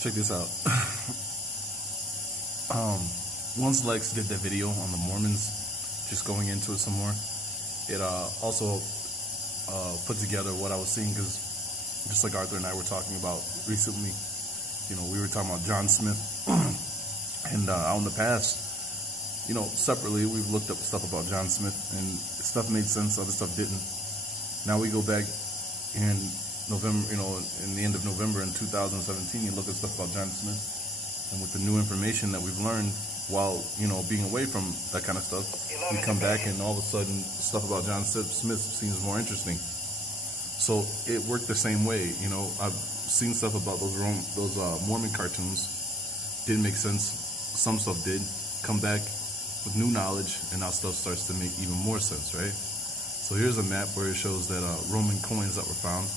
Check this out. Once Lex did that video on the Mormons, just going into it some more, it also put together what I was seeing, because just like Arthur and I were talking about recently, you know, we were talking about John Smith, and out in the past, you know, separately, we've looked up stuff about John Smith, and stuff made sense, other stuff didn't. Now we go back in November, you know, in the end of November in 2017, you look at stuff about John Smith, and with the new information that we've learned while, you know, being away from that kind of stuff, we come back and all of a sudden stuff about John Smith seems more interesting. So it worked the same way, you know. I've seen stuff about those Mormon cartoons, didn't make sense. Some stuff did. Come back with new knowledge, and now stuff starts to make even more sense, right? So here's a map where it shows that Roman coins that were found.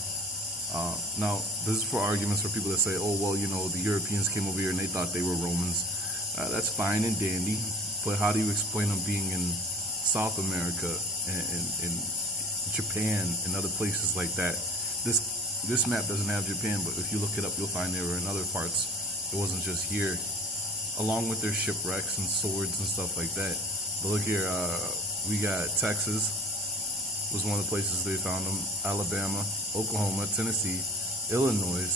Now, this is for arguments for people that say, oh, well, you know, the Europeans came over here and they thought they were Romans. That's fine and dandy, but how do you explain them being in South America and in Japan and other places like that? This map doesn't have Japan, but if you look it up, you'll find they were in other parts. It wasn't just here, along with their shipwrecks and swords and stuff like that. But look here, we got Texas was one of the places they found them, Alabama, Oklahoma, Tennessee, Illinois,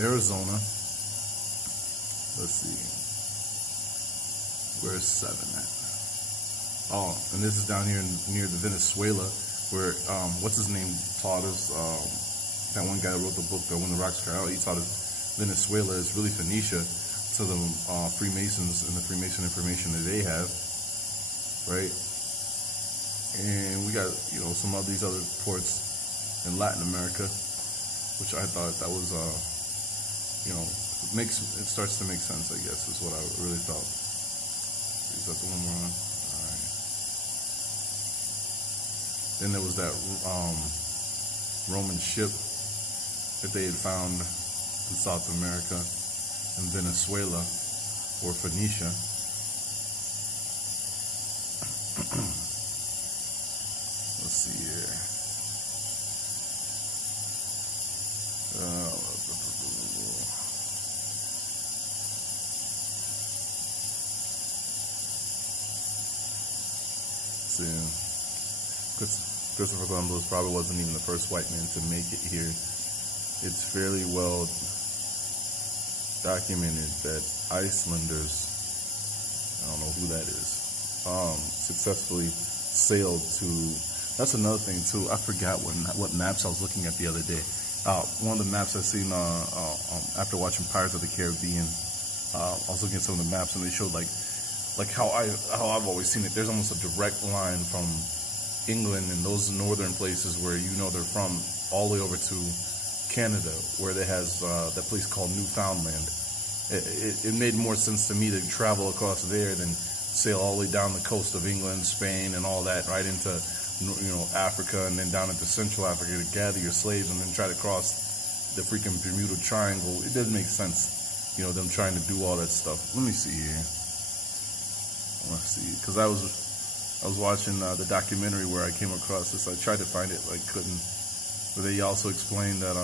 Arizona. Let's see, where's 7 at? Oh, and this is down here near the Venezuela, where what's his name taught us. That one guy that wrote the book, When the Rocks Cry Out, he taught us Venezuela is really Phoenicia to the Freemasons and the Freemason information that they have, right? And we got, you know, some of these other ports in Latin America, which I thought that was, you know, it starts to make sense, I guess, is what I really felt. Is that the one we're on? All right. Then there was that Roman ship that they had found in South America, in Venezuela, or Phoenicia. Let's see here. Christopher Columbus probably wasn't even the first white man to make it here. It's fairly well documented that Icelanders, I don't know who that is, successfully sailed to. That's another thing too. I forgot what maps I was looking at the other day. One of the maps I seen after watching Pirates of the Caribbean, I was looking at some of the maps, and they showed like how I've always seen it. There's almost a direct line from England and those northern places where you know they're from, all the way over to Canada, where it has that place called Newfoundland. It made more sense to me to travel across there than sail all the way down the coast of England, Spain, and all that, right into, you know, Africa, and then down into Central Africa to gather your slaves and then try to cross the freaking Bermuda Triangle. It doesn't make sense, you know, them trying to do all that stuff. Let me see here. Let's see, because I was watching the documentary where I came across this. I tried to find it, like couldn't. But they also explained that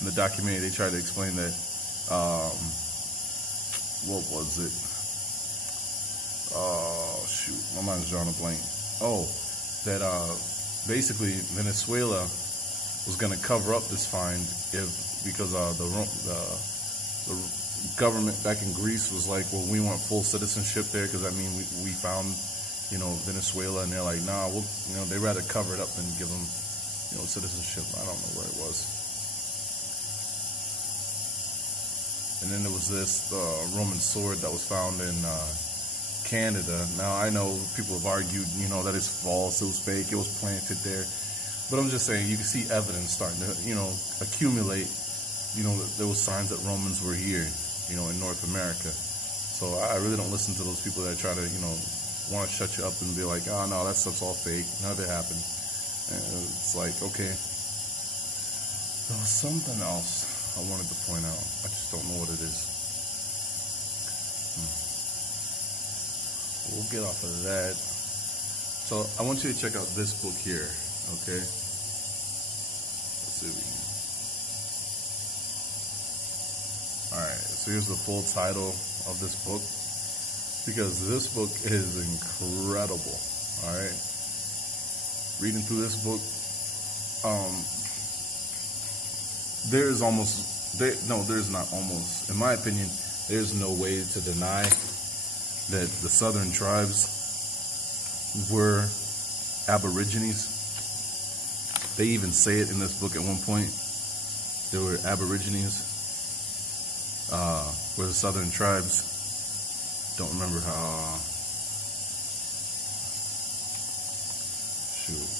in the documentary they tried to explain that what was it? Oh shoot, my mind's drawing a blank. Oh, that basically Venezuela was going to cover up this find because the government back in Greece was like, well, we want full citizenship there, because I mean we found, you know, Venezuela, and they're like, nah, we'll, you know, they rather cover it up than give them, you know, citizenship. I don't know where it was. And then there was this Roman sword that was found in Canada. Now I know people have argued, you know, that it's false, it was fake, it was planted there, but I'm just saying you can see evidence starting to, you know, accumulate. You know, there was signs that Romans were here, you know, in North America. So I really don't listen to those people that try to, you know, want to shut you up and be like, oh, no, that stuff's all fake. None of it happened. And it's like, okay. There was something else I wanted to point out. I just don't know what it is. We'll get off of that. So I want you to check out this book here, okay? Let's see if we can. Alright, so here's the full title of this book, because this book is incredible. Alright, reading through this book, there's not almost, in my opinion, there's no way to deny that the southern tribes were Aborigines. They even say it in this book at one point. They were Aborigines. Were the southern tribes. Don't remember how. Shoot.